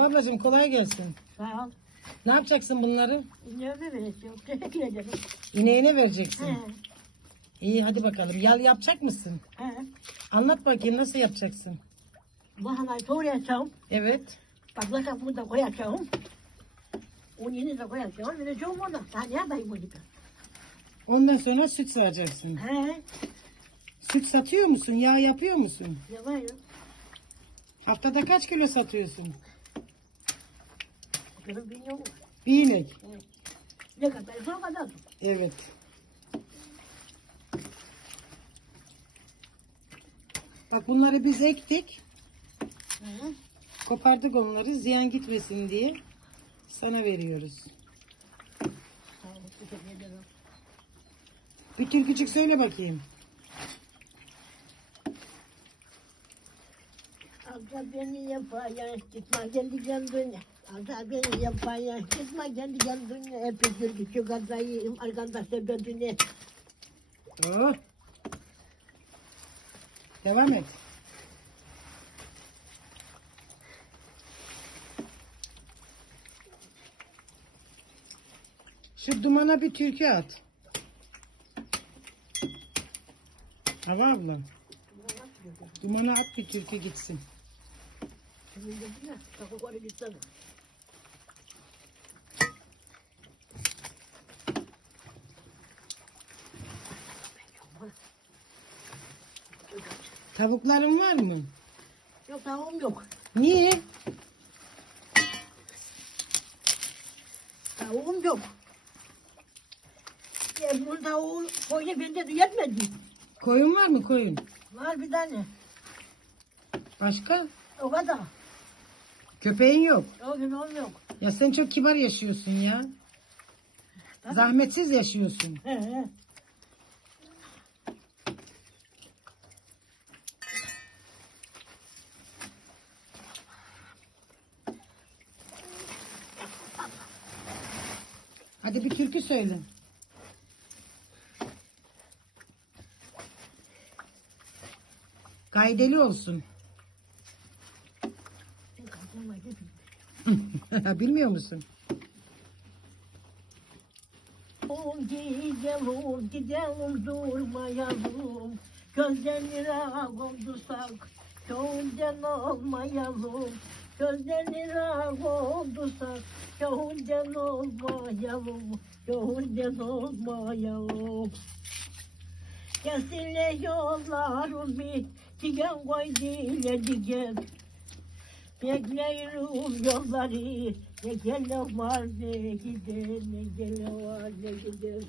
Ablacığım kolay gelsin. Sağ ol. Ne yapacaksın bunları? Ne vereceğim? İneğine vereceksin. He. İyi hadi bakalım. Yal yapacak mısın? He. Anlat bakayım nasıl yapacaksın? Lahanayı doğrayacağım. Evet. Bak lakabını da koyacağım. Ununu da koyacağım. Vereceğim ona. Daha ne yapayım bunu? Ondan sonra süt sağacaksın. He. Süt satıyor musun? Yağ yapıyor musun? Ne var ya? Haftada kaç kilo satıyorsun? Bilmiyorum. Bir inek. Ne kadar o kadar. Evet. Bak bunları biz ektik. Hı. Kopardık onları ziyan gitmesin diye sana veriyoruz. Bir türkücük söyle bakayım. Alta beni yapaya gitme kendi kendine. Alta kendi. Hep sebebine. Oh. Devam et. Şu dumana bir türkü at. Hava abla. Dumana at bir türkü gitsin. Kimin dediğine? Kalkıp oraya gitsene. Tavukların var mı? Yok tavuğum yok. Niye? Tavuğum yok. Ya bu tavuğu koyunca bende de yetmedi. Koyun var mı koyun? Var bir tane. Başka? O kadar. Köpeğin yok. O gün yok. Ya sen çok kibar yaşıyorsun ya. Zahmetsiz yaşıyorsun. He he. Hadi bir türkü söyle. Gaydeli olsun. Bilmiyor musun? Ol gidelim, gidelim durmayalım. Gözlerini oldursak, köyden olmayalım. Gözlerini oldursak, köyden olmayalım. Köyden olmayalım. Kesinle yollarımı, diken koy dile diken. Bekleyirim yolları, ne gelen var ne gider, ne gelen var ne gider.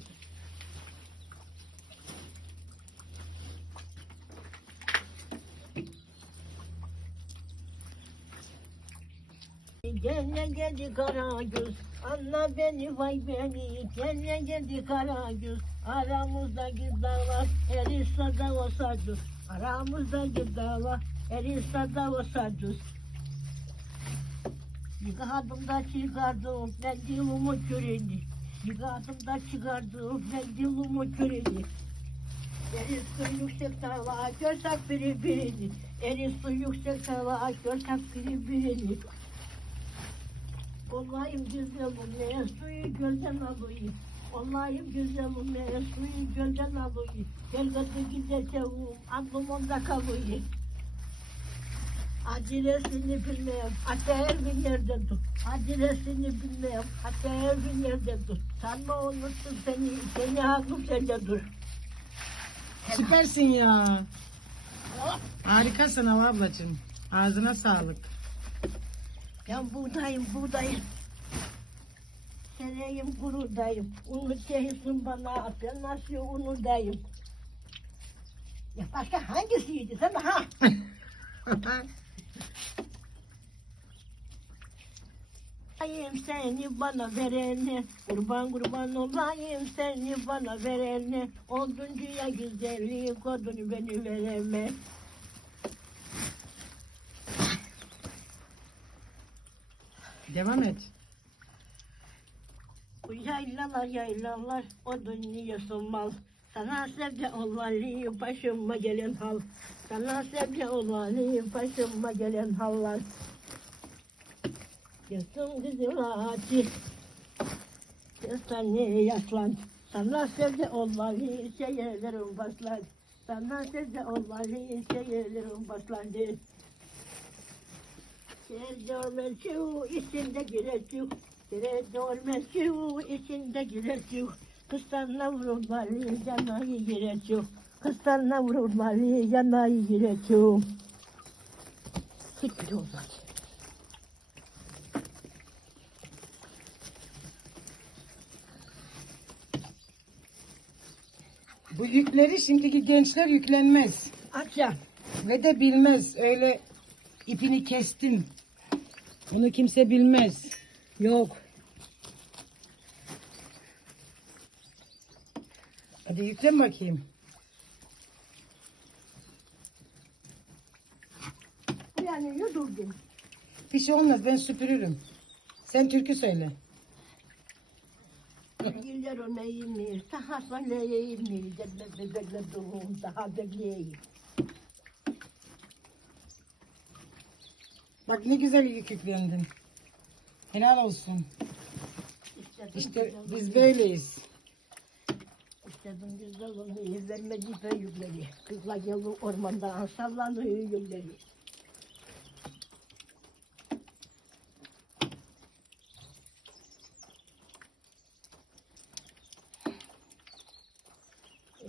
Gene geldi kara göz, anla beni vay beni. Gene geldi kara göz, aramızdaki dağlar erişse de olsa düz. Aramızdaki dağlar erişse de olsa düz. Yıkadım da çıkardım ben dilimin köreni. Yıkadım da çıkardım ben dilimin köreni. Erisin yüksek dağlar görsek biri birini. Erisin yüksek dağlar görsek biri birini. Olayım güzelim ne suyu gölden alayım. Olayım güzelim ne suyu gölden alayım. Gel hadi gideceğim aklım onda kalıyor. Adresini bilmem, hatta evin nerede dur. Adresini bilmem, hatta evin nerede dur. Sanma unuttum seni, seni aklım sende dur. Süpersin ya. Harikasın Hava ablacığım. Ağzına sağlık. Ben buradayım, buradayım. Seneyim, gururdayım. Unu çehisin bana, ben nasıl unudayım. Ya başka hangisiydi sen ha? Olayım seni bana verene, kurban kurban olayım seni bana verene. Oduncuya güzelliği kodunu beni vereme. Devam et. Yaylalar yaylalar odun yiyorsun mal. Sana sebze olayım başıma gelen hal. Sana sebze olayım başıma gelen hallar. Kızım hadi. Sen ne yaslan? Sana sevde olmalı şeylerim başlar. Sana sevde olmalı şeylerim başlandı. Şu içinde. Sevdiğim şu içinde girecek. Kıstanla vurulmalı yanayı girecek. Kıstanla vurulmalı yanayı girecek. Hiç bile olmaz. Bu yükleri şimdiki gençler yüklenmez. Akşam. Ve de bilmez. Öyle ipini kestim. Bunu kimse bilmez. Yok. Hadi yüklen bakayım. Yani yudurdum. Bir şey olmaz ben süpürürüm. Sen türkü söyle. Yıllar o neymiş, daha söyleyeyim mi? Cennette bekledim, daha bekleyeyim. Bak ne güzel yük yüklendin. Helal olsun. İstedim İşte güzel biz böyleyiz. İstedim güzel olmayı, vermedi büyükleri. Kızla geldi ormanda, sallanıyor yülleri.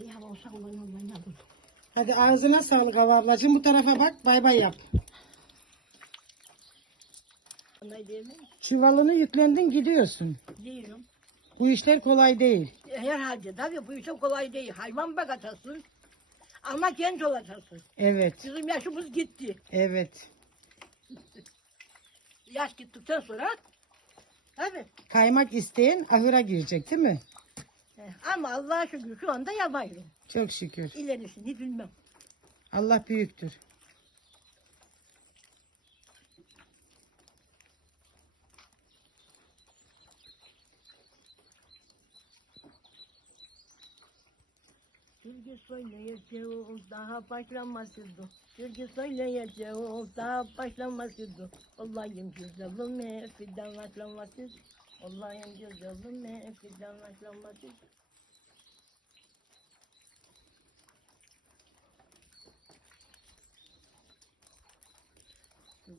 İyi hava olsa olan olmayan yapın. Hadi ağzına sağlık Hava ablacığım. Bu tarafa bak bay bay yap. Diyeyim? Çuvalını yüklendin gidiyorsun. Diyorum. Bu işler kolay değil. Herhalde tabii bu işe kolay değil. Hayvan bakacaksın. Ama genç olacaksın. Evet. Bizim yaşımız gitti. Evet. Yaş gittikten sonra tabii. Kaymak isteyen ahıra girecek değil mi? Eh, Ama Allah'a şükür şu anda yapıyorum. Çok şükür. İlerisini bilmem. Allah büyüktür. Türkü söyleyeceğim daha başlamasıydı. Türkü söyleyeceğim daha başlamasıydı. Olayım güzelim fidan başlamasıydı. Olayım güzelim fidan başlamasıydı.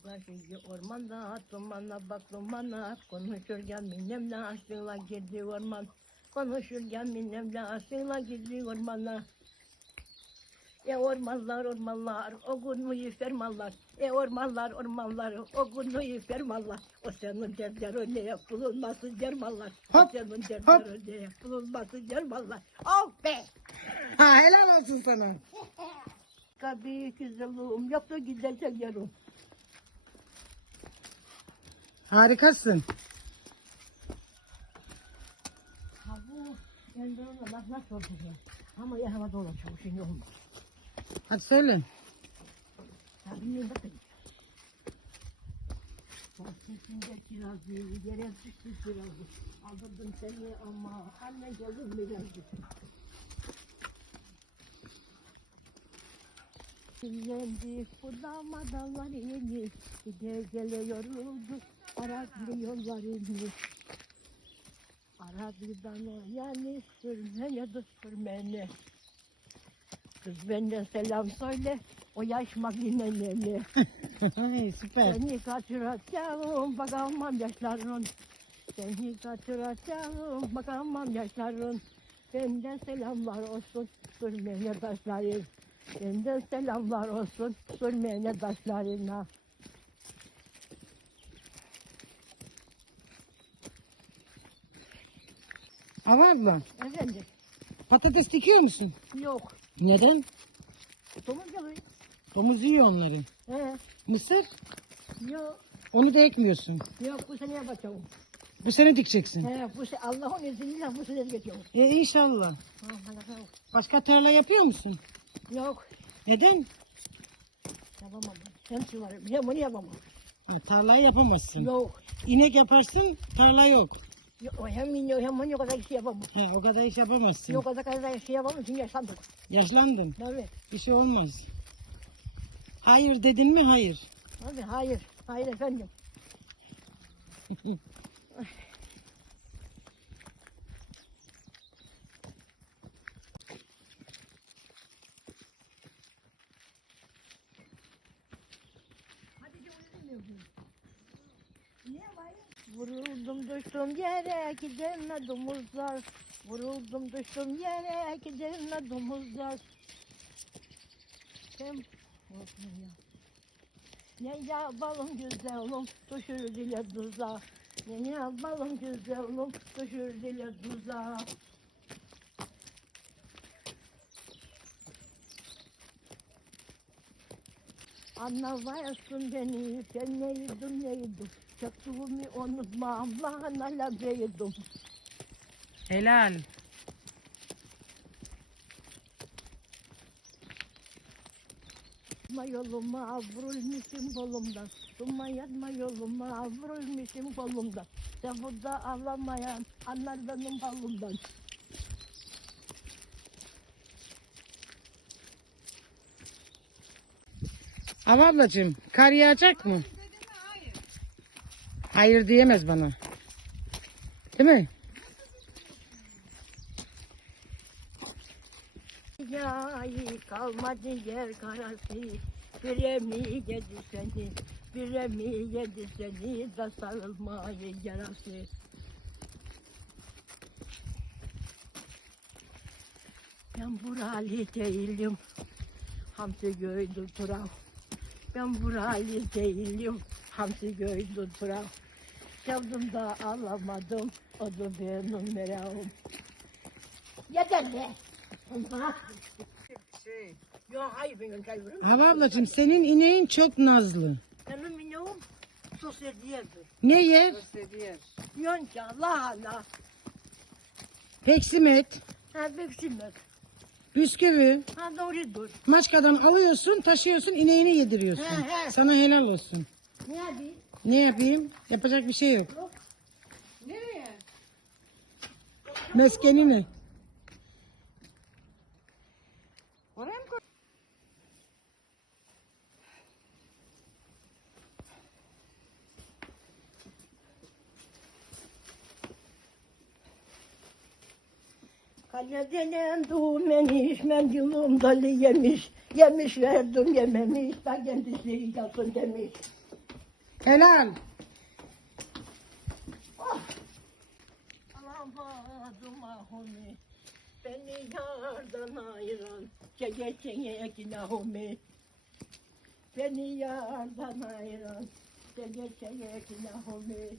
Karşıki ormanda dumana bak dumana konuşurken minnemle aşkıyla girdi orman. Konuşurken minnemle aşkıyla girdi ormana. E ormanlar ormanlar o günü fermanlar. E ormanlar ormanlar o günü fermanlar. O senin dertler neye bulunmasın dermanlar. O senin hop. dertler neye bulunmasın dermanlar. Oh be! Ha helal olsun sana. Tabii güzelim yoksa gidecek yarım. Harikasın. Ha bu ben böyle nasıl ya? Ama ya havada olacak şimdi olmaz. Hadi söyle. Bakın. Bahçesinde kirazı, yere düştü kirazı. Aldırdım seni ama anne gelin mi geldi? Yendi bu damadanlar yeni, gide geliyordu, araklı yollarını. Araklıdan o yani sürmene de sürmene. Kız benden selam söyle, o yaş makinelerini. Ay, süper. Seni kaçıracağım, bakamam yaşların. Seni kaçıracağım, bakamam yaşların. Benden selamlar olsun, sürmeyene taşların. Benden selamlar olsun, sürmeyene taşlarına. Hava abla Efendim, patates dikiyor musun? yok. Neden? Domuz yalı. Domuz yiyor onları. He, Mısır yok. onu da ekmiyorsun. Yok, bu sene yapacağım. Bu sene dikeceksin. He, bu sene, Allah'ın izniyle bu sene geçiyorum. E inşallah. Ha. Başka tarla yapıyor musun? Yok, Neden? yapamam. Hemsi var, hem onu yapamam. Hani tarlayı yapamazsın. Yok, İnek yaparsın tarla yok. Hem onu o kadar şey yapamam. He, o kadar iş yapamazsın. Yok o kadar şey yapamam çünkü yaşlandık. Yaşlandın. Tabii, Bir şey olmaz. Hayır dedin mi hayır. tabii, hayır, hayır efendim. Vuruldum düştüm yere gidemle domuzlar. Vuruldum düştüm yere gidemle domuzlar. Kim? Ne yapalım güzelim düşürdüler tuzağa. Ne yapalım güzelim düşürdüler tuzağa. Anlamıyorsun beni, sen neydin neydin. Çaktığımı unutma, Allah'ın alabeydim. Helal. Tutma yoluma, vurulmuşum kolumdan. Tutma yatma yoluma, vurulmuşum kolumdan. Sen burada ağlamayan, anlar benim Ama ablacığım kar yağacak mı? Hayır diyemez bana. Değil mi? Dünyayı kalmadı yer karası Bire mi yedi seni Bire mi yedi seni Da sarılmayı yarası Ben buralı değilim Hamsi göydü turav Ben buralı değilim Hamsi göydü turav Sevdim da alamadım O da benim meravım Yeter be Yok hayır ben kaybırım. Hava ablacığım senin ineğin çok nazlı. Benim ineğim sosyaliyerdir. Ne yer? Yonca, lahana, Peksimet, ha beksilmek. Bisküvi. Ha. Maçkadan alıyorsun, taşıyorsun, ineğini yediriyorsun. He, he. Sana helal olsun. Ne yapayım? Ne yapayım? Yapacak bir şey yok. Yok. Meskeni ne? Kaleden düğmemiş, mendilim dalı yemiş. Yemiş verdim yememiş, da kendisi yapın demiş. Helal. Alamadım ahumi, beni yardan ayıran, çekeceğe günahımı. Beni yardan ayıran, çekeceğe günahımı.